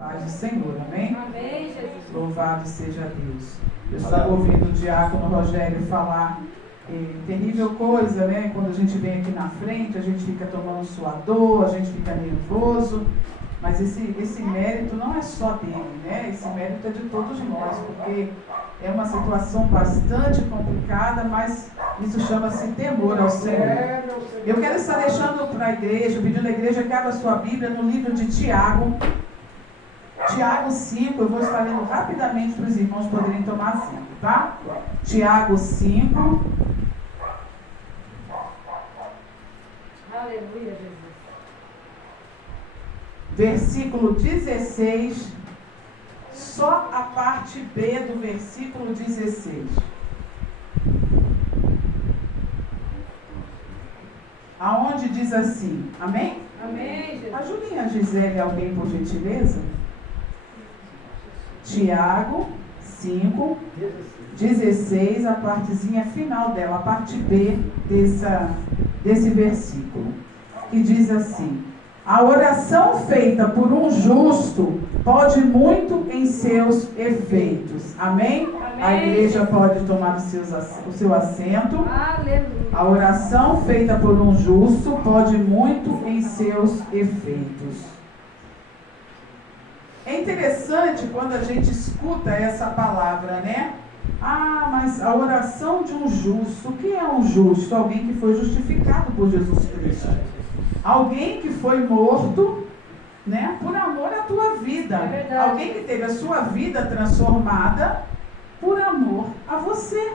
Paz do Senhor, amém? Amém, Jesus. Louvado seja Deus. Eu estava ouvindo o diácono Rogério falar terrível coisa, né? Quando a gente vem aqui na frente, a gente fica tomando suador, a gente fica nervoso, mas esse mérito não é só dele, né? Esse mérito é de todos nós, porque é uma situação bastante complicada, mas isso chama-se temor ao Senhor. Eu quero estar deixando para a igreja, pedindo à igreja que abra sua Bíblia no livro de Tiago. Tiago 5, eu vou estar lendo rapidamente para os irmãos poderem tomar assento, tá? Tiago 5. Aleluia, Jesus. Versículo 16, só a parte B do versículo 16. Aonde diz assim, amém? Amém, Jesus. Ajudem a Gisele, alguém, por gentileza. Tiago 5, 16, a partezinha final dela, a parte B desse versículo, que diz assim: a oração feita por um justo pode muito em seus efeitos. Amém? Amém. A igreja pode tomar o seu assento. Aleluia. A oração feita por um justo pode muito em seus efeitos. É interessante quando a gente escuta essa palavra, né? Ah, mas a oração de um justo. O que é um justo? Alguém que foi justificado por Jesus Cristo. Alguém que foi morto, né, por amor à tua vida. É verdade. Alguém que teve a sua vida transformada por amor a você.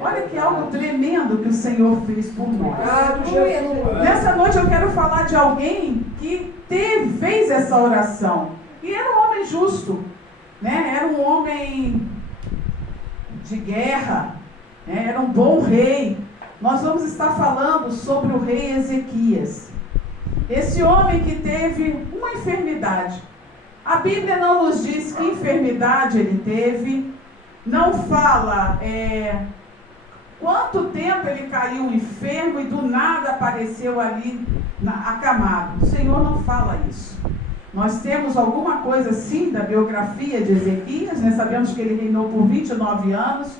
Olha que algo tremendo que o Senhor fez por nós. Aleluia. Nessa noite eu quero falar de alguém que fez essa oração. E era um homem justo, né? Era um homem de guerra, né? Era um bom rei. Nós vamos estar falando sobre o rei Ezequias. Esse homem que teve uma enfermidade. A Bíblia não nos diz que enfermidade ele teve, não fala quanto tempo ele caiu enfermo e do nada apareceu ali acamado. O Senhor não fala isso. Nós temos alguma coisa sim da biografia de Ezequias, né? Sabemos que ele reinou por 29 anos,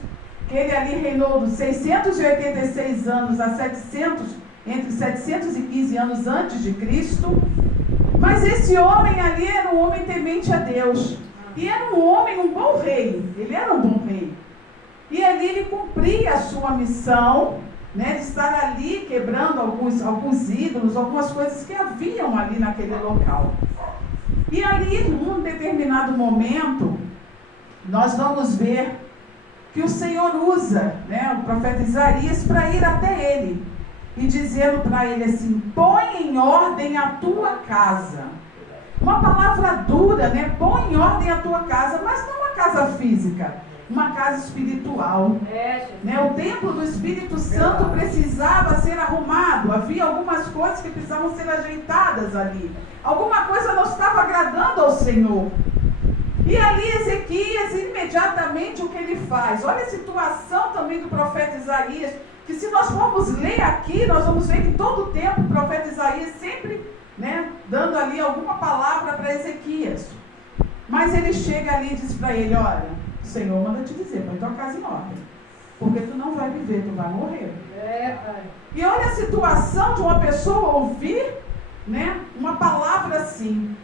que ele ali reinou dos 686 anos a 700, entre 715 anos antes de Cristo. Mas esse homem ali era um homem temente a Deus. E era um homem, um bom rei. Ele era um bom rei. E ali ele cumpria a sua missão, né, de estar ali quebrando alguns ídolos, algumas coisas que haviam ali naquele local. E ali, num determinado momento, nós vamos ver que o Senhor usa, né, o profeta Isaías para ir até ele e dizendo para ele assim: põe em ordem a tua casa. Uma palavra dura, né? Põe em ordem a tua casa, mas não uma casa física, uma casa espiritual. Né? O templo do Espírito Santo precisava ser arrumado, havia algumas coisas que precisavam ser ajeitadas ali. Alguma coisa não estava agradando ao Senhor. E ali Ezequias, imediatamente o que ele faz? Olha a situação também do profeta Isaías, que se nós formos ler aqui, nós vamos ver que todo o tempo o profeta Isaías sempre, né, dando ali alguma palavra para Ezequias. Mas ele chega ali e diz para ele: olha, o Senhor manda te dizer, põe tua casa em ordem, porque tu não vai viver, tu vai morrer. E olha a situação de uma pessoa ouvir, né, uma palavra assim.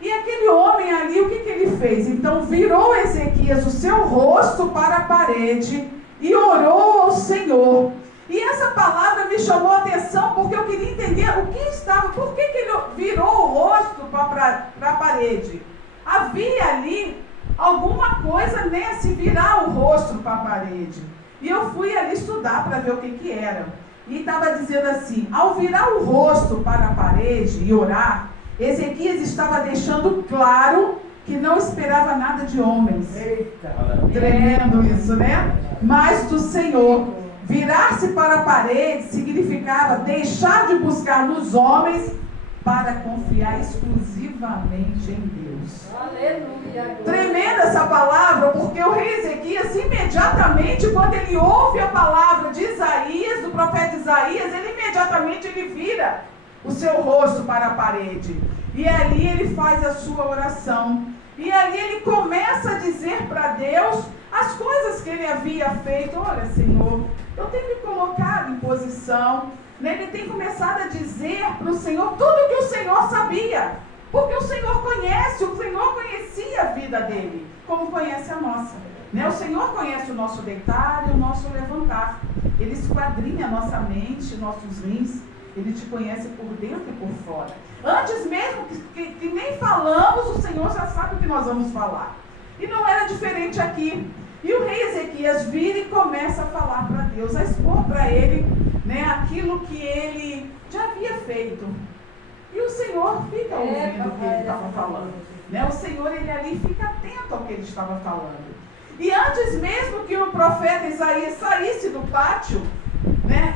E aquele homem ali, o que ele fez? Então virou Ezequias o seu rosto para a parede e orou ao Senhor. E essa palavra me chamou a atenção, porque eu queria entender por que ele virou o rosto para a parede. Havia ali alguma coisa, né, se virar o rosto para a parede. E eu fui ali estudar para ver o que era. E estava dizendo assim: ao virar o rosto para a parede e orar, Ezequias estava deixando claro que não esperava nada de homens. Eita. Tremendo isso, né? Mas do Senhor. Virar-se para a parede significava deixar de buscar nos homens para confiar exclusivamente em Deus. Aleluia. Tremenda essa palavra, porque o rei Ezequias, imediatamente, quando ele ouve a palavra de Isaías, do profeta Isaías, ele imediatamente vira o seu rosto para a parede. E ali ele faz a sua oração. E ali ele começa a dizer para Deus as coisas que ele havia feito. Olha, Senhor, eu tenho me colocado em posição. Ele tem começado a dizer para o Senhor tudo que o Senhor sabia. Porque o Senhor conhecia a vida dele, como conhece a nossa. O Senhor conhece o nosso deitar e o nosso levantar. Ele esquadrinha a nossa mente, nossos rins. Ele te conhece por dentro e por fora. Antes mesmo que nem falamos, o Senhor já sabe o que nós vamos falar. E não era diferente aqui. E o rei Ezequias vira e começa a falar para Deus, a expor para ele, aquilo que ele já havia feito. E o Senhor fica ouvindo o que ele estava falando. O Senhor, ele ali fica atento ao que ele estava falando. E antes mesmo que o profeta Isaías saísse do pátio,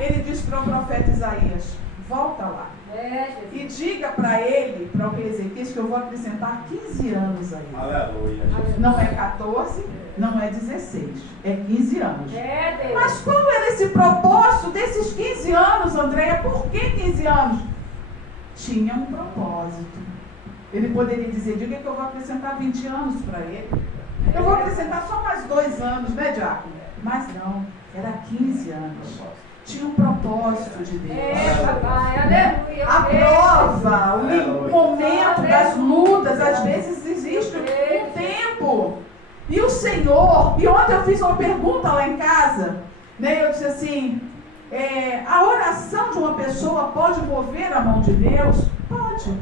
ele diz para o profeta Isaías, volta lá. E diga para ele, para o rei Ezequias, que eu vou acrescentar 15 anos aí. Aleluia. Não é 14, não é 16, é 15 anos. Deus. Mas qual era esse propósito desses 15 anos, Andréia? Por que 15 anos? Tinha um propósito. Ele poderia dizer, diga que eu vou acrescentar 20 anos para ele. Eu vou acrescentar só mais 2 anos, né, Diácono? Mas não, era 15 anos. Tinha um propósito de Deus. A prova, o momento das lutas, às vezes existe um tempo. E o Senhor, e ontem eu fiz uma pergunta lá em casa, eu disse assim, a oração de uma pessoa pode mover a mão de Deus? Pode.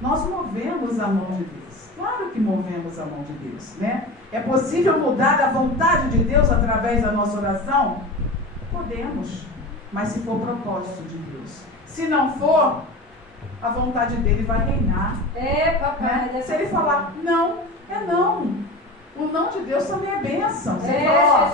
Nós movemos a mão de Deus. Claro que movemos a mão de Deus, É possível mudar a vontade de Deus através da nossa oração? Podemos. Mas se for propósito de Deus. Se não for, a vontade dele vai reinar. Papai. Se ele falar não, é não. O não de Deus também é bênção. Se ele falar,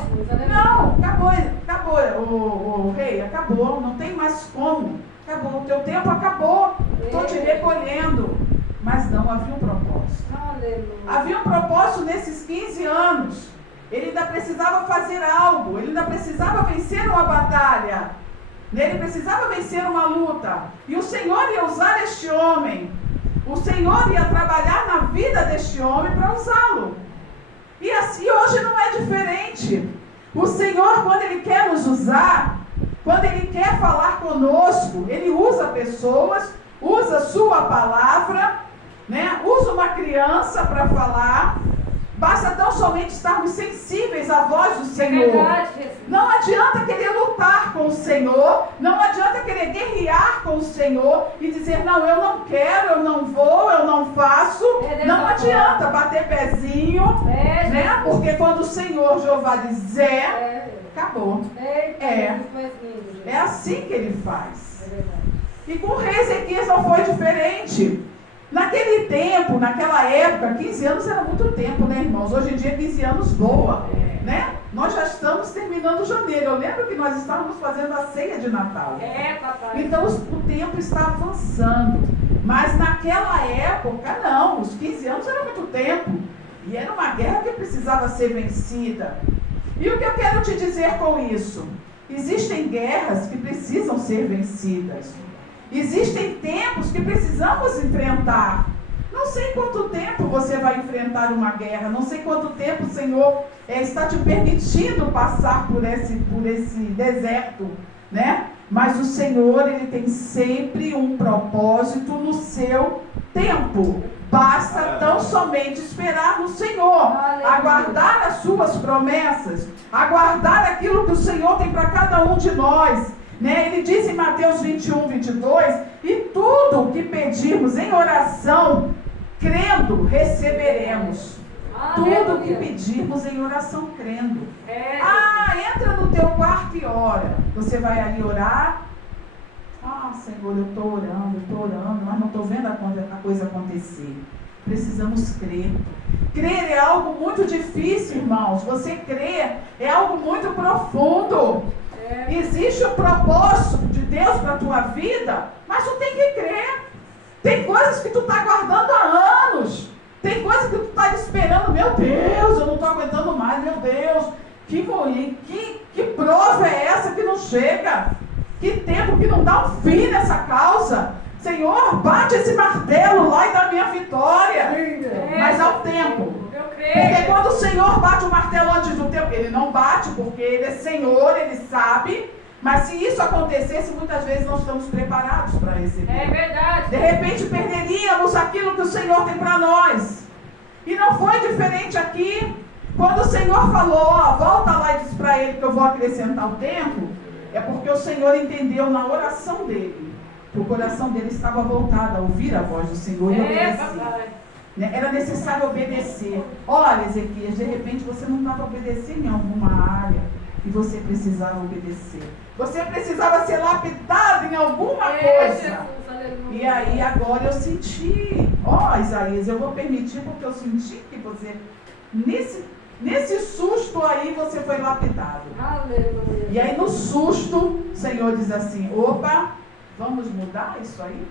não, acabou, o rei, acabou, não tem mais como. Acabou, o teu tempo acabou. Estou te recolhendo. Mas não, havia um propósito. Aleluia. Havia um propósito nesses 15 anos. Ele ainda precisava fazer algo. Ele ainda precisava vencer uma batalha. Ele precisava vencer uma luta. E o Senhor ia usar este homem. O Senhor ia trabalhar na vida deste homem para usá-lo. E assim hoje não é diferente. O Senhor, quando Ele quer nos usar, quando Ele quer falar conosco, Ele usa pessoas, usa sua palavra, usa uma criança para falar. Basta tão somente estarmos sensíveis à voz do Senhor. Não adianta querer lutar com o Senhor, não adianta querer guerrear com o Senhor e dizer, não, eu não quero, eu não vou, eu não faço. Não adianta bater pezinho, porque quando o Senhor Jeová dizer, acabou. É assim que Ele faz. E com o rei Ezequias não foi diferente. Naquele tempo, naquela época, 15 anos era muito tempo, irmãos? Hoje em dia 15 anos voa, Nós já estamos terminando janeiro. Eu lembro que nós estávamos fazendo a ceia de Natal. Papai. Então o tempo está avançando. Mas naquela época, não. Os 15 anos era muito tempo. E era uma guerra que precisava ser vencida. E o que eu quero te dizer com isso? Existem guerras que precisam ser vencidas. Existem tempos que precisamos enfrentar. Não sei quanto tempo você vai enfrentar uma guerra. Não sei quanto tempo o Senhor está te permitindo passar por esse deserto, Mas o Senhor, Ele tem sempre um propósito no seu tempo. Basta tão somente esperar no Senhor, aguardar as suas promessas, aguardar aquilo que o Senhor tem para cada um de nós. Ele diz em Mateus 21, 22, e tudo que pedirmos em oração, crendo, receberemos. Tudo que pedirmos em oração, crendo. Entra no teu quarto e ora. Você vai ali orar. Senhor, eu estou orando, mas não estou vendo a coisa acontecer. Precisamos crer. Crer é algo muito difícil, irmãos. Você crer é algo muito profundo. Existe um propósito de Deus para a tua vida, mas tu tem que crer. Tem coisas que tu está aguardando há anos. Tem coisas que tu está esperando. Meu Deus, eu não estou aguentando mais. Meu Deus, que prova é essa que não chega? Que tempo que não dá um fim nessa causa? Senhor, bate esse martelo lá e dá minha vitória. Mas ao tempo. Porque quando o Senhor bate o martelo antes do tempo, Ele não bate porque Ele é Senhor, Ele sabe. Mas se isso acontecesse, muitas vezes não estamos preparados para receber. É verdade. De repente perderíamos aquilo que o Senhor tem para nós. E não foi diferente aqui. Quando o Senhor falou, ó, volta lá e diz para ele que eu vou acrescentar o tempo, é porque o Senhor entendeu na oração dele, que o coração dele estava voltado a ouvir a voz do Senhor e obedecer. Era necessário obedecer. Olha, Ezequias, de repente você não estava obedecendo em alguma área e você precisava obedecer. Você precisava ser lapidado em alguma coisa. E aí agora eu senti, Isaías, eu vou permitir porque eu senti que você, nesse susto aí você foi lapidado. Aleluia. E aí no susto, o Senhor diz assim, opa, vamos mudar isso aí?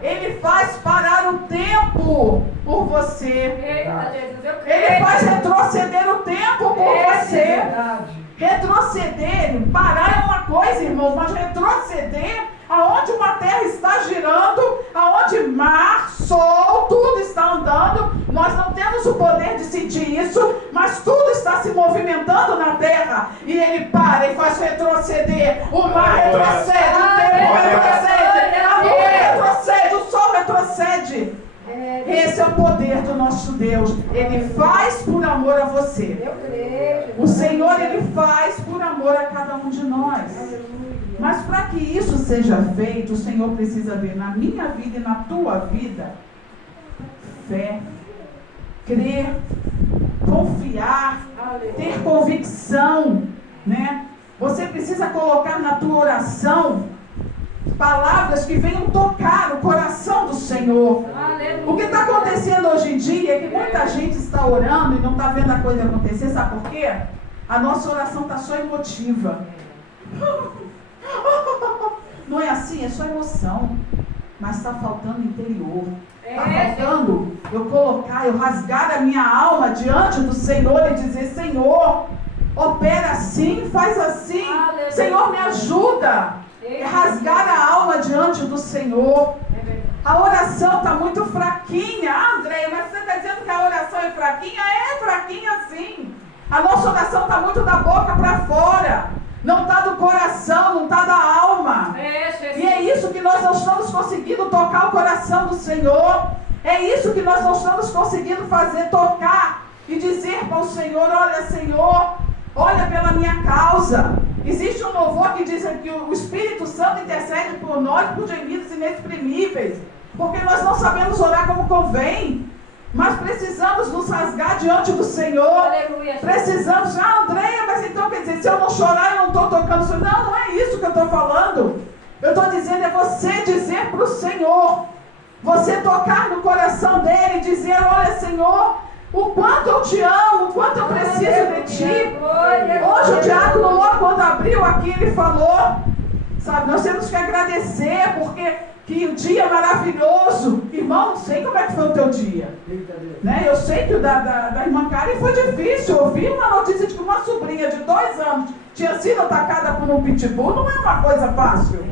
Ele faz parar o tempo por você. Ele faz retroceder o tempo por você. Retroceder, parar é uma coisa, irmãos, mas retroceder, aonde uma terra está girando, aonde mar, sol, tudo está andando, nós não temos o poder de sentir isso, mas tudo está se movimentando na terra, e ele para e faz retroceder, o mar retrocede, o tempo retrocede, a lua retrocede, o sol retrocede. Esse é o poder do nosso Deus. Ele faz por amor a você. O Senhor, Ele faz por amor a cada um de nós. Mas para que isso seja feito, o Senhor precisa ver na minha vida e na tua vida fé, crer, confiar, ter convicção, né? Você precisa colocar na tua oração palavras que venham tocar o coração do Senhor. O que está acontecendo hoje em dia é que muita gente está orando e não está vendo a coisa acontecer. Sabe por quê? A nossa oração está só emotiva. Não é assim? É só emoção. Mas está faltando interior. Está faltando eu rasgar a minha alma diante do Senhor e dizer, Senhor, opera assim, faz assim. Senhor, me ajuda. É rasgar a alma diante do Senhor. A oração está muito fraquinha. Andréia, mas você está dizendo que a oração é fraquinha? É fraquinha sim. A nossa oração está muito da boca para fora. Não está do coração, não está da alma. E é isso que nós não estamos conseguindo tocar o coração do Senhor. É isso que nós não estamos conseguindo fazer, tocar e dizer para o Senhor, olha Senhor, olha pela minha causa. Existe um louvor que diz que o Espírito Santo intercede por nós por gemidos inexprimíveis, porque nós não sabemos orar como convém, mas precisamos nos rasgar diante do Senhor. Aleluia. Precisamos, Andréia, mas então quer dizer, se eu não chorar, eu não estou tocando o Senhor. Não é isso que eu estou falando. Eu estou dizendo, é você dizer para o Senhor, você tocar no coração dele e dizer, olha Senhor, o quanto eu te amo, o quanto eu preciso de ti. Hoje o diácono logo quando abriu aqui, ele falou, sabe, nós temos que agradecer, porque que o dia é maravilhoso. Irmão, não sei como é que foi o teu dia, né? Eu sei que o da irmã Karen foi difícil. Eu ouvi uma notícia de que uma sobrinha de 2 anos tinha sido atacada por um pitbull. Não é uma coisa fácil,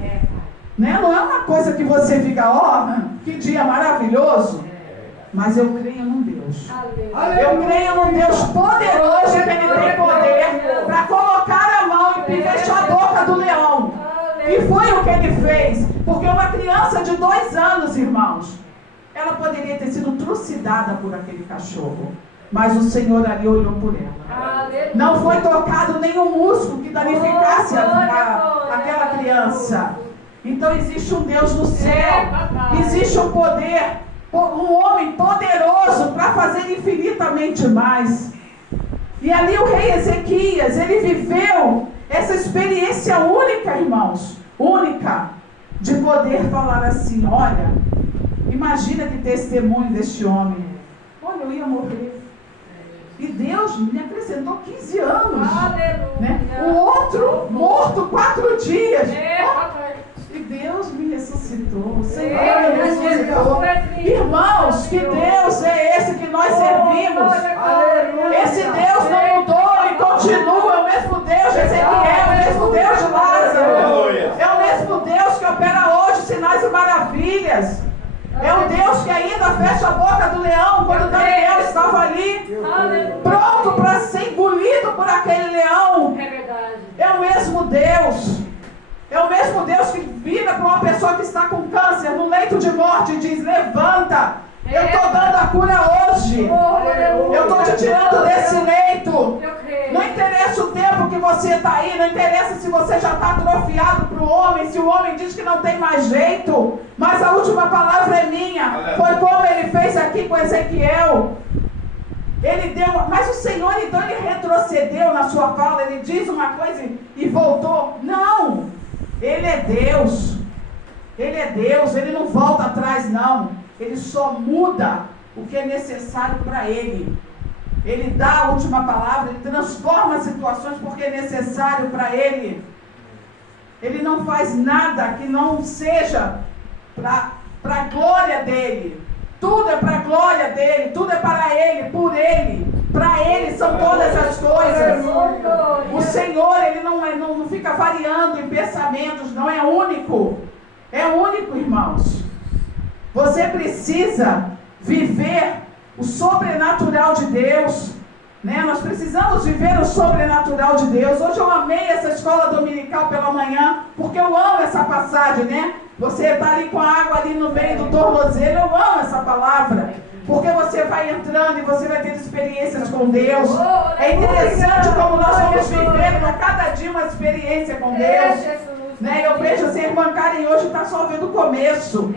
né? Não é uma coisa que você fica, que dia maravilhoso. Mas eu creio num Deus. Eu creio num Deus poderoso, que Ele tem poder para colocar a mão e fechar a boca do leão. E foi o que Ele fez. Porque uma criança de 2 anos, irmãos, ela poderia ter sido trucidada por aquele cachorro. Mas o Senhor ali olhou por ela. Não foi tocado nenhum músculo que danificasse aquela criança. Então existe um Deus no céu. Existe um poder, um homem poderoso para fazer infinitamente mais. E ali o rei Ezequias, ele viveu essa experiência única, irmãos, única, de poder falar assim, olha, imagina que testemunho deste homem. Olha, eu ia morrer. E Deus me acrescentou 15 anos. Né? O outro morto 4 dias. E Deus me ressuscitou. O Senhor me ressuscitou. Irmãos, que Deus é esse que nós servimos? Esse Deus não mudou e continua. É o mesmo Deus de Ezequiel, é o mesmo Deus de Lázaro. É o mesmo Deus que opera hoje sinais e maravilhas. maravilhas. É o Deus que ainda fecha a boca do leão quando Daniel estava ali, pronto para ser engolido por aquele leão. É verdade. É o mesmo Deus. É o mesmo Deus que vira para uma pessoa que está com câncer no leito de morte e diz: levanta, eu estou dando a cura hoje. Eu estou te tirando desse leito. Não interessa o tempo que você está aí, não interessa se você já está atrofiado para o homem, se o homem diz que não tem mais jeito, mas a última palavra é minha. Foi como ele fez aqui com Ezequiel. Ele deu, mas o Senhor então ele retrocedeu na sua fala, ele diz uma coisa e voltou. Não, ele é Deus. Ele é Deus, ele não volta atrás não. Ele só muda o que é necessário para ele. Ele dá a última palavra, ele transforma as situações porque é necessário para ele. Ele não faz nada que não seja para a glória dele. Tudo é para a glória dele, tudo é para ele, por ele. Para ele são todas as coisas. O Senhor, ele não fica variando em pensamentos, não é único. É único, irmãos. Você precisa viver o sobrenatural de Deus, né? Nós precisamos viver o sobrenatural de Deus. Hoje eu amei essa escola dominical pela manhã, porque eu amo essa passagem, né? Você está ali com a água ali no meio do tornozelo, eu amo essa palavra, porque você vai entrando e você vai tendo experiências com Deus. É interessante como nós vamos vivendo a cada dia uma experiência com Deus, né? Eu vejo assim, a irmã Karen hoje está só vendo o começo.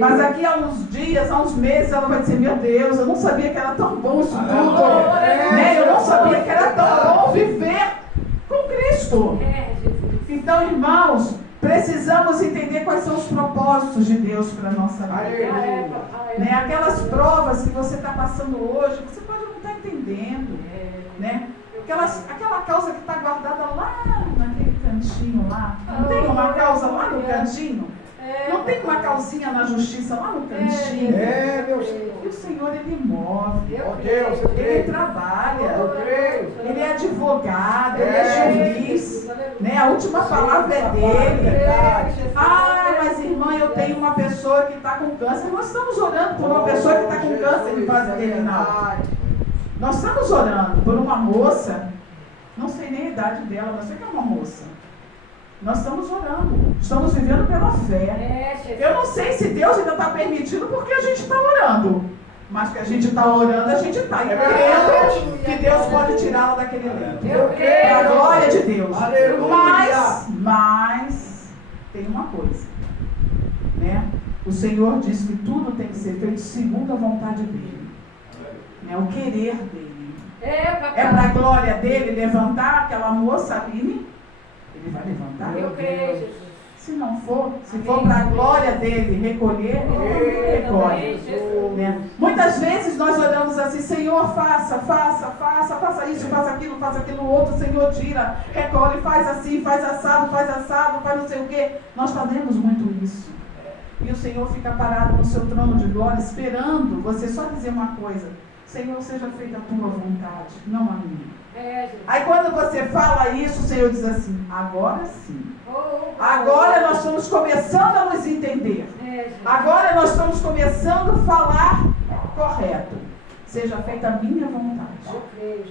Mas daqui a uns dias, a uns meses, ela vai dizer: meu Deus, eu não sabia que era tão bom isso tudo, né? Eu não sabia que era tão bom viver com Cristo. Então, irmãos, precisamos entender quais são os propósitos de Deus para a nossa vida, né? Aquelas provas que você está passando hoje, você pode não estar entendendo, né? Aquela causa que está guardada lá naquele cantinho lá, não tem uma causa lá no cantinho? Não tem uma calcinha na justiça lá no cantinho? Meu Senhor. E o Senhor, ele move, Deus, ele trabalha, ele é advogado, ele é juiz, né? A última palavra é dele. Ah, mas irmã, eu tenho uma pessoa que está com câncer. Nós estamos orando por uma pessoa que está com câncer em fase terminal. Nós estamos orando por uma moça, não sei nem a idade dela, mas sei que é uma moça. Nós estamos orando, estamos vivendo pela fé. Eu não sei se Deus ainda está permitindo porque a gente está orando, mas que a gente está orando, a gente está crendo que Deus pode tirá-la daquele leito. É a glória de Deus. Mas tem uma coisa, né? O Senhor diz que tudo tem que ser feito segundo a vontade dele, né? O querer dele. É para a glória dele levantar aquela moça ali. Ele vai levantar? Eu creio, Jesus. Se não for, se for para a glória dele recolher, ele recolhe. Né? Muitas vezes nós olhamos assim: Senhor, faça isso, faça aquilo outro, Senhor, tira, recolhe, faz assim, faz assado, faz não sei o quê. Nós fazemos muito isso. E o Senhor fica parado no seu trono de glória, esperando você só dizer uma coisa: Senhor, seja feita a tua vontade, não a minha. Aí quando você fala isso, o Senhor diz assim: agora sim. Agora nós estamos começando a nos entender. Agora nós estamos começando a falar correto. Seja feita a minha vontade.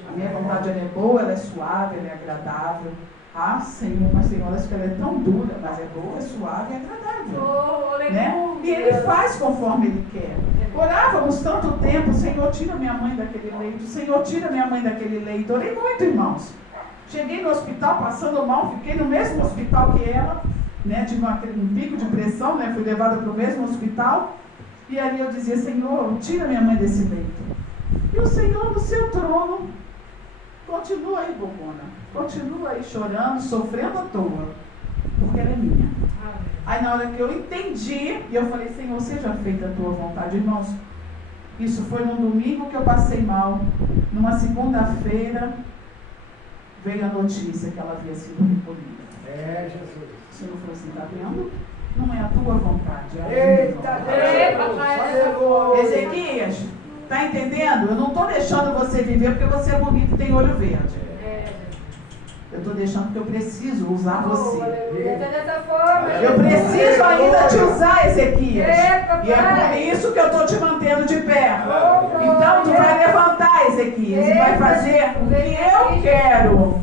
A minha vontade ela é boa, ela é suave, ela é agradável. Ah, Senhor, mas tem horas que ela é tão dura, mas é boa, é suave e agradável. Né? E Ele faz conforme Ele quer. Orávamos tanto tempo: Senhor, tira minha mãe daquele leito, Senhor, tira minha mãe daquele leito. Orei muito, irmãos. Cheguei no hospital passando mal, fiquei no mesmo hospital que ela, né? Tive um pico de pressão, né? Fui levada para o mesmo hospital. E ali eu dizia: Senhor, tira minha mãe desse leito. E o Senhor no seu trono continua aí, bobona. Continua aí chorando, sofrendo à toa, porque ela é minha. Aí na hora que eu entendi, e eu falei: Senhor, seja feita a tua vontade. Irmãos, isso foi num domingo que eu passei mal. Numa segunda-feira veio a notícia que ela havia sido recolhida. Jesus. O Senhor falou assim: está vendo? Não é a tua vontade, é a Eita, minha vontade. Ezequias, está entendendo? Eu não estou deixando você viver porque você é bonito e tem olho verde. Eu estou deixando porque eu preciso usar você. Dessa forma. Eu preciso ainda te usar, Ezequias. Epa, E é por isso que eu estou te mantendo de pé. Então tu vai levantar, Ezequias, e vai fazer o que eu quero.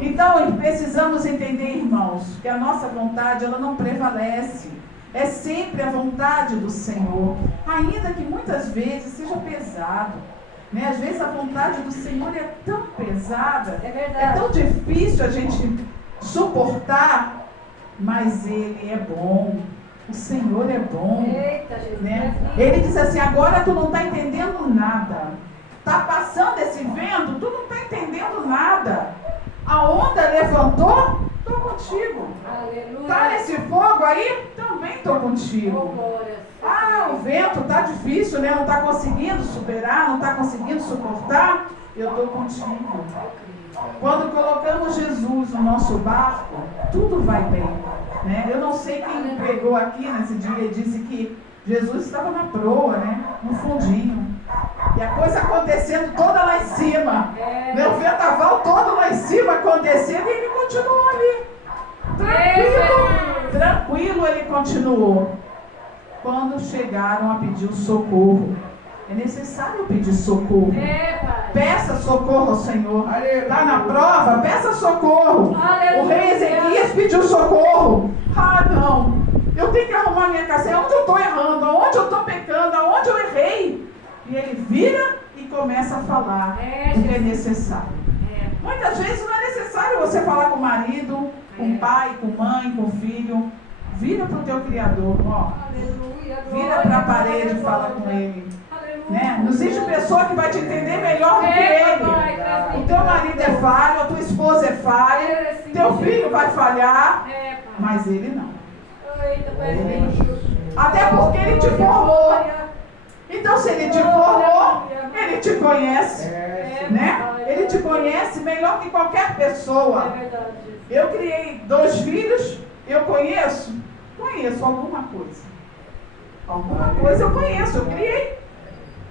Então precisamos entender, irmãos, que a nossa vontade ela não prevalece. É sempre a vontade do Senhor. Ainda que muitas vezes seja pesado. Né? Às vezes a vontade do Senhor é tão pesada, é tão difícil a gente suportar, mas Ele é bom, o Senhor é bom. Eita, Jesus, né? Ele diz assim, agora tu não está entendendo nada, está passando esse vento, tu não está entendendo nada, a onda levantou, estou contigo. Está nesse fogo aí, também estou contigo. Ah, o vento está difícil, né? Não está conseguindo superar, não está conseguindo suportar. Eu estou contigo. Quando colocamos Jesus no nosso barco, tudo vai bem. Né? Eu não sei quem pregou aqui nesse dia e disse que Jesus estava na proa, né? No fundinho. E a coisa acontecendo toda lá em cima. Né? O vendaval todo lá em cima acontecendo e ele continuou ali. Tranquilo ele continuou. Quando chegaram a pedir o socorro, é necessário pedir socorro. Peça socorro ao Senhor. Está na prova, peça socorro. O rei Ezequias pediu socorro. Ah, não, eu tenho que arrumar minha casa. Onde eu estou errando? Aonde eu estou pecando? Aonde eu errei? E ele vira e começa a falar o que é necessário. Muitas vezes não é necessário você falar com o marido, com o pai, com a mãe, com o filho. Vira para o teu Criador, ó. Vira para a parede e fala com Ele. Né? Não existe pessoa que vai te entender melhor do que Ele. O teu marido é falho, a tua esposa é falha, teu filho vai falhar, mas Ele não. Até porque Ele te formou. Então, se Ele te formou, Ele te conhece. Né? Ele te conhece melhor que qualquer pessoa. Eu criei 2 filhos, eu conheço alguma coisa. Alguma coisa eu conheço, eu criei.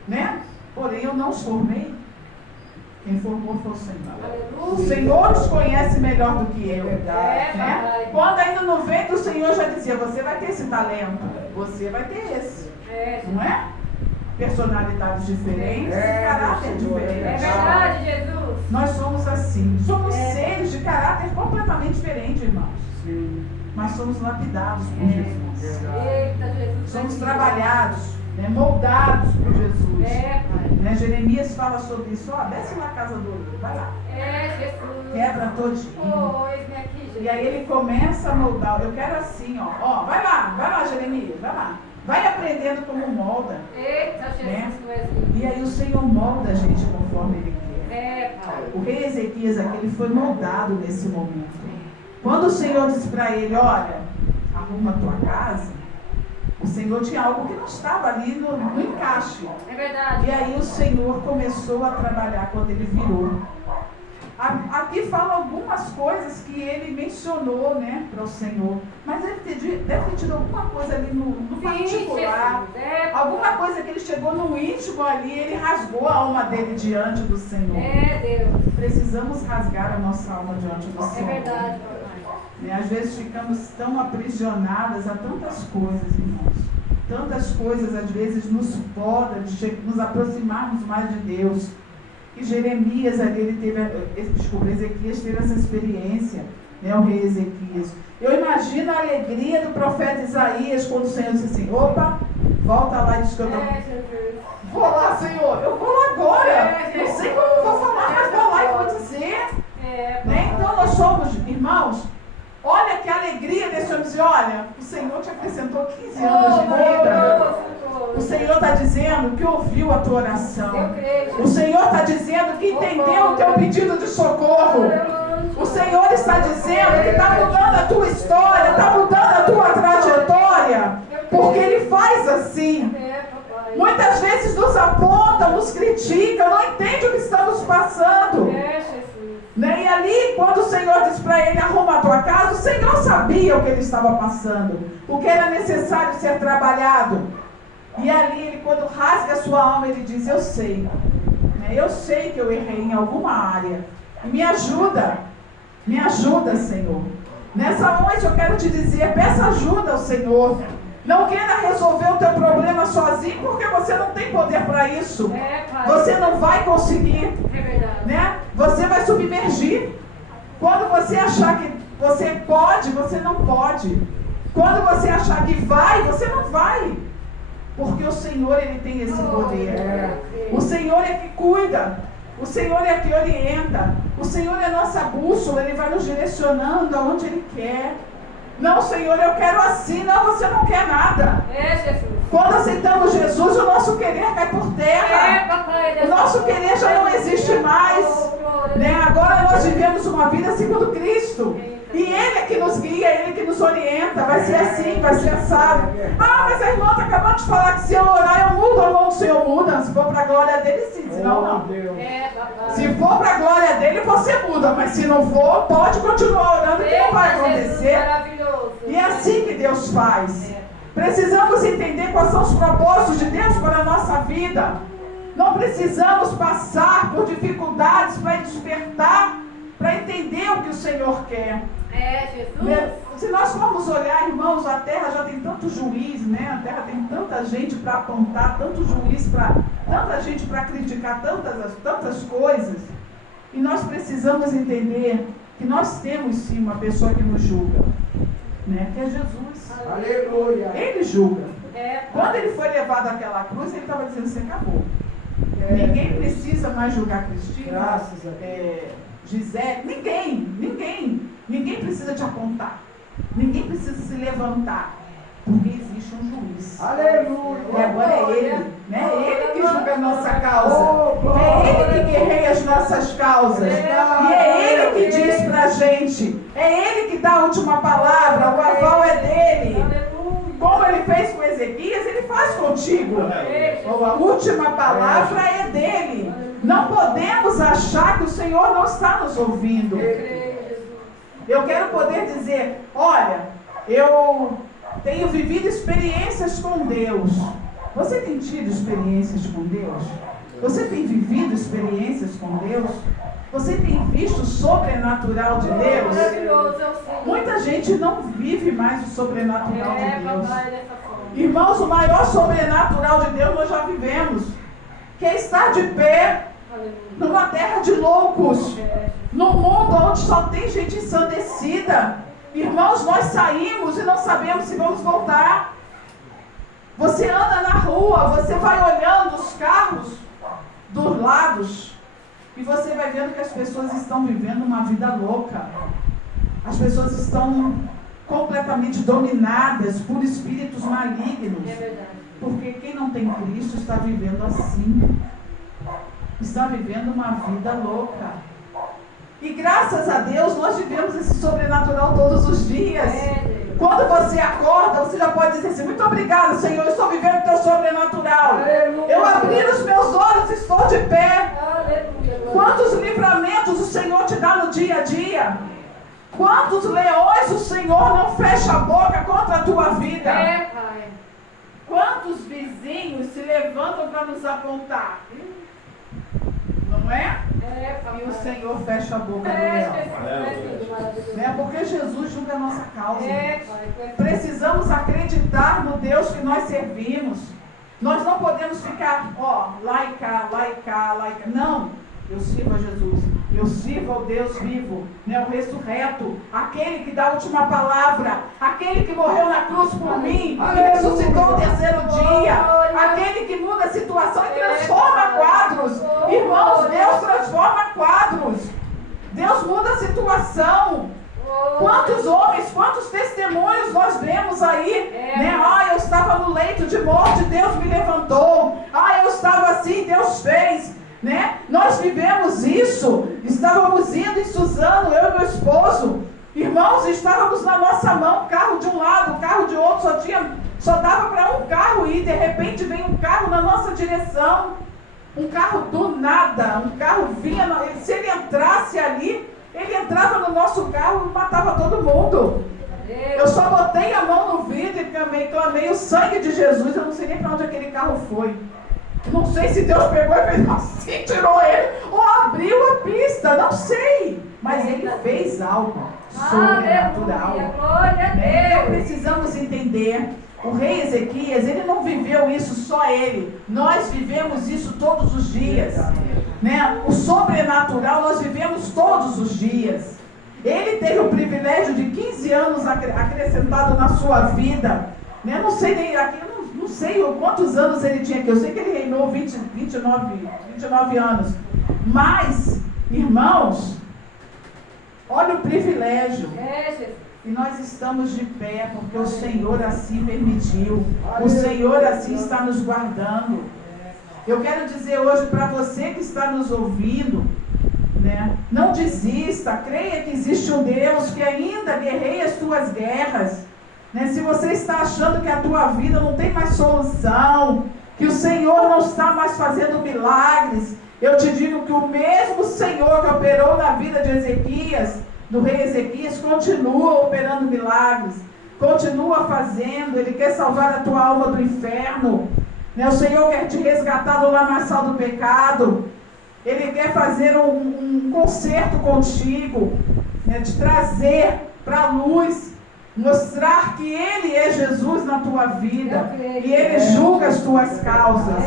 Né? Porém, eu não os formei. Quem formou foi o Senhor. O Senhor nos conhece melhor do que eu. Né? Quando ainda no ventre, o Senhor já dizia, você vai ter esse talento, você vai ter esse. Não é? Personalidades diferentes, caráter diferente. É verdade, Jesus. Nós somos assim. Somos seres de caráter completamente diferente, irmãos. Sim. Mas somos lapidados por Jesus. Eita, Jesus. Somos trabalhados, né, moldados por Jesus. Né, Jeremias fala sobre isso. Ó, desce na casa do olho, vai lá. Jesus. Quebra todinho. E aí ele começa a moldar. Eu quero assim, ó. Vai lá, Jeremias, vai lá. Vai aprendendo como molda. Eita, Jesus, né? E aí o Senhor molda a gente conforme Ele quer. O rei Ezequias aqui, ele foi moldado nesse momento. Quando o Senhor disse para ele, olha, arruma a tua casa, o Senhor tinha algo que não estava ali no encaixe. É verdade. E aí o Senhor começou a trabalhar quando ele virou. Aqui fala algumas coisas que ele mencionou, né, para o Senhor. Mas deve ter tido alguma coisa ali no particular. Alguma coisa que ele chegou no íntimo ali, ele rasgou a alma dele diante do Senhor. Deus. Precisamos rasgar a nossa alma diante do Senhor. É verdade, Às vezes ficamos tão aprisionadas a tantas coisas, irmãos. Tantas coisas, às vezes, nos podam de nos aproximarmos mais de Deus. E Jeremias ali, Ezequias teve essa experiência, né, o rei Ezequias. Eu imagino a alegria do profeta Isaías quando o Senhor disse assim, opa, volta lá e diz que eu estou... Vou lá, Senhor, eu vou lá agora. Não sei como vou falar, mas vou lá e vou dizer. Né? Então nós somos, irmãos, olha que alegria desse homem dizer, olha, o Senhor te acrescentou 15 anos de vida. O Senhor está dizendo que ouviu a tua oração. O Senhor está dizendo que entendeu o teu pedido de socorro. O Senhor está dizendo que está mudando a tua história, está mudando a tua trajetória, porque Ele faz assim. Muitas vezes nos aponta, nos critica, não entende o que estamos passando. Né? E ali, quando o Senhor disse para ele, arruma a tua casa, o Senhor sabia o que ele estava passando, o que era necessário ser trabalhado. E ali, ele, quando rasga a sua alma, ele diz, eu sei, né? Eu sei que eu errei em alguma área, e me ajuda. Me ajuda, Senhor. Nessa noite eu quero te dizer, peça ajuda ao Senhor. Não queira resolver o teu problema sozinho, porque você não tem poder para isso. Você não vai conseguir. É verdade. Né? Você vai submergir. Quando você achar que você pode, você não pode. Quando você achar que vai, você não vai. Porque o Senhor, Ele tem esse poder. O Senhor é que cuida. O Senhor é que orienta. O Senhor é nossa bússola. Ele vai nos direcionando aonde Ele quer. Não, Senhor, eu quero assim. Não, você não quer nada. Jesus. Quando aceitamos Jesus, o nosso querer cai por terra. Papai. O nosso querer já não existe mais. Né? Agora nós vivemos uma vida segundo Cristo. E Ele é que nos guia, Ele é que nos orienta. Vai ser assim, vai ser assado. Ah, mas a irmã está acabando de falar que se eu orar eu mudo. A mão do Senhor muda. Se for para a glória dele, sim. Senão, não. Se for para a glória dele, você muda. Mas se não for, pode continuar orando que não vai acontecer. E é assim que Deus faz. Precisamos entender quais são os propósitos de Deus para a nossa vida. Não precisamos passar por dificuldades para despertar, para entender o que o Senhor quer. Jesus. Se nós formos olhar, irmãos, a terra já tem tanto juiz, né? A terra tem tanta gente para apontar, tanto juiz, tanta gente para criticar tantas coisas. E nós precisamos entender que nós temos sim uma pessoa que nos julga, né? Que é Jesus. Aleluia. Ele julga. Quando ele foi levado àquela cruz, ele estava dizendo assim, acabou. Ninguém precisa mais julgar Cristina. Graças a Deus. Gisele, ninguém precisa te apontar. Ninguém precisa se levantar. Porque existe um juiz. Aleluia. E agora é Ele. Né? É Ele que julga a nossa causa. É Ele que guerreia as nossas causas. E é Ele que diz pra gente. É Ele que dá a última palavra. O aval é dele. Como Ele fez com Ezequias, Ele faz contigo. A última palavra é dele. Não podemos achar que o Senhor não está nos ouvindo. Eu quero poder dizer, olha, eu tenho vivido experiências com Deus. Você tem tido experiências com Deus? Você tem vivido experiências com Deus? Você tem visto o sobrenatural de Deus? Muita gente não vive mais o sobrenatural de Deus. Irmãos, o maior sobrenatural de Deus nós já vivemos. Que é estar de pé numa terra de loucos. Num mundo onde só tem gente ensandecida. Irmãos, nós saímos e não sabemos se vamos voltar. Você anda na rua, você vai olhando os carros dos lados e você vai vendo que as pessoas estão vivendo uma vida louca. As pessoas estão completamente dominadas por espíritos malignos. É verdade. Porque quem não tem Cristo está vivendo assim. Está vivendo uma vida louca. E graças a Deus nós vivemos esse sobrenatural todos os dias. Quando você acorda, você já pode dizer assim, muito obrigado, Senhor, eu estou vivendo o teu sobrenatural. Eu abri os meus olhos e estou de pé. Quantos livramentos o Senhor te dá no dia a dia? Quantos leões o Senhor não fecha a boca contra a tua vida? Pai. Quantos vizinhos se levantam para nos apontar? Não é? Pai. E o Senhor fecha a boca do leão. Né? Porque Jesus julga a nossa causa. Pai. Precisamos acreditar no Deus que nós servimos. Nós não podemos ficar, lá e cá, lá e cá, lá e cá. Não, eu sirvo a Jesus. Eu sirvo ao Deus vivo, né? O ressurreto, aquele que dá a última palavra, aquele que morreu na cruz por mim, que ressuscitou no terceiro dia, aquele que muda a situação e transforma quadros. Irmãos, Deus transforma quadros. Deus muda a situação. Quantos homens, quantos testemunhos nós vemos aí, né? Eu estava no leito de morte, Deus me levantou. Eu estava assim, Deus fez. Né? Nós vivemos isso. Estávamos indo em Suzano, eu e meu esposo. Irmãos, estávamos na nossa mão, carro de um lado, carro de outro, só dava para um carro ir. De repente vem um carro na nossa direção. Um carro do nada. Um carro vinha, se ele entrasse ali, ele entrava no nosso carro e matava todo mundo. Eu só botei a mão no vidro e clamei o sangue de Jesus. Eu não sei nem para onde aquele carro foi. Não sei se Deus pegou e fez assim, tirou ele, ou abriu a pista, não sei. Mas ele fez algo sobrenatural. Aleluia, glória a Então Deus. precisamos entender, o rei Ezequias, ele não viveu isso só ele, nós vivemos isso todos os dias, né? O sobrenatural nós vivemos todos os dias. Ele teve o privilégio de 15 anos acrescentado na sua vida, né? Não sei nem aqui, não sei quantos anos ele tinha aqui, eu sei que ele reinou 29 anos, mas, irmãos, olha o privilégio. É, Jesus. E nós estamos de pé porque o Senhor assim permitiu. O Senhor assim está nos guardando. Eu quero dizer hoje para você que está nos ouvindo, né? Não desista, creia que existe um Deus que ainda guerreia as tuas guerras. Né? Se você está achando que a tua vida não tem mais solução, que o Senhor não está mais fazendo milagres, eu te digo que o mesmo Senhor que operou na vida de Ezequias, do rei Ezequias, continua operando milagres, continua fazendo. Ele quer salvar a tua alma do inferno, né? O Senhor quer te resgatar do lamaçal do pecado. Ele quer fazer um concerto contigo, né? Te trazer para a luz, mostrar que Ele é Jesus na tua vida e Ele julga as tuas causas.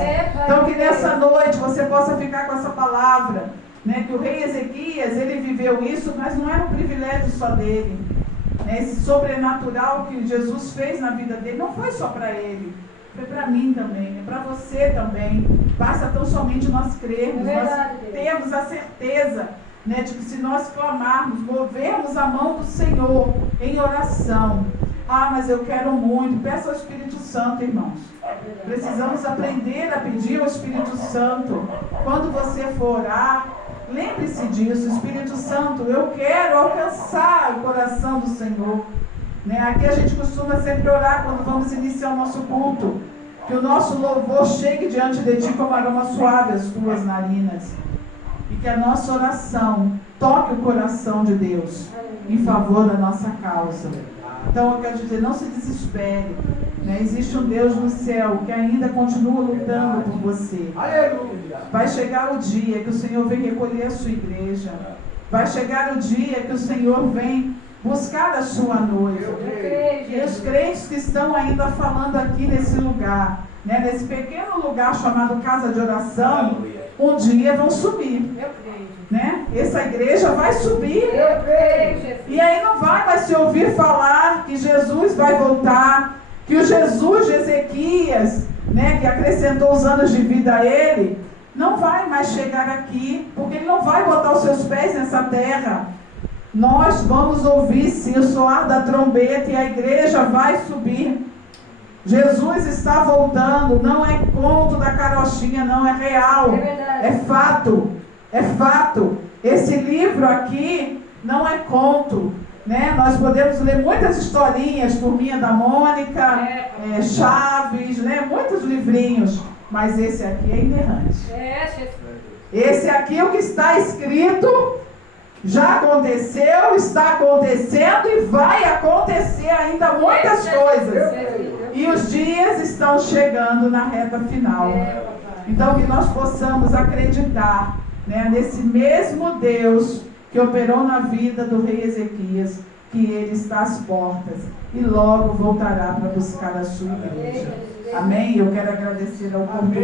Então que nessa noite você possa ficar com essa palavra, né, que o rei Ezequias, ele viveu isso, mas não era um privilégio só dele, né? Esse sobrenatural que Jesus fez na vida dele não foi só para ele, foi para mim também, é para você também. Basta tão somente nós crermos, nós temos a certeza, né, de que se nós clamarmos, movermos a mão do Senhor em oração, mas eu quero muito, peça ao Espírito Santo, irmãos. Precisamos aprender a pedir ao Espírito Santo. Quando você for orar, lembre-se disso, Espírito Santo, eu quero alcançar o coração do Senhor. Né? Aqui a gente costuma sempre orar quando vamos iniciar o nosso culto, que o nosso louvor chegue diante de ti como aroma suave às tuas narinas. E que a nossa oração toque o coração de Deus em favor da nossa causa. Então eu quero dizer, não se desespere, né? Existe um Deus no céu que ainda continua lutando por você. Vai chegar o dia que o Senhor vem recolher a sua igreja. Vai chegar o dia que o Senhor vem buscar a sua noiva. E os crentes que estão ainda falando aqui nesse lugar, né? Nesse pequeno lugar chamado casa de oração, um dia vão subir. Né? Essa igreja vai subir. E aí não vai mais se ouvir falar que Jesus vai voltar, que o Jesus de Ezequias, né, que acrescentou os anos de vida a ele, não vai mais chegar aqui, porque ele não vai botar os seus pés nessa terra. Nós vamos ouvir sim o soar da trombeta e a igreja vai subir. Jesus está voltando, não é conto da carochinha, não, é real, é fato. É fato. Esse livro aqui não é conto, né? Nós podemos ler muitas historinhas, Turminha da Mônica, Chaves, né? Muitos livrinhos, mas esse aqui é inerrante. Esse aqui, o que está escrito, já aconteceu, está acontecendo e vai acontecer ainda muitas coisas. E os dias estão chegando na reta final. Então que nós possamos acreditar, né, nesse mesmo Deus que operou na vida do rei Ezequias, que ele está às portas e logo voltará para buscar a sua igreja. Amém? Eu quero agradecer ao público.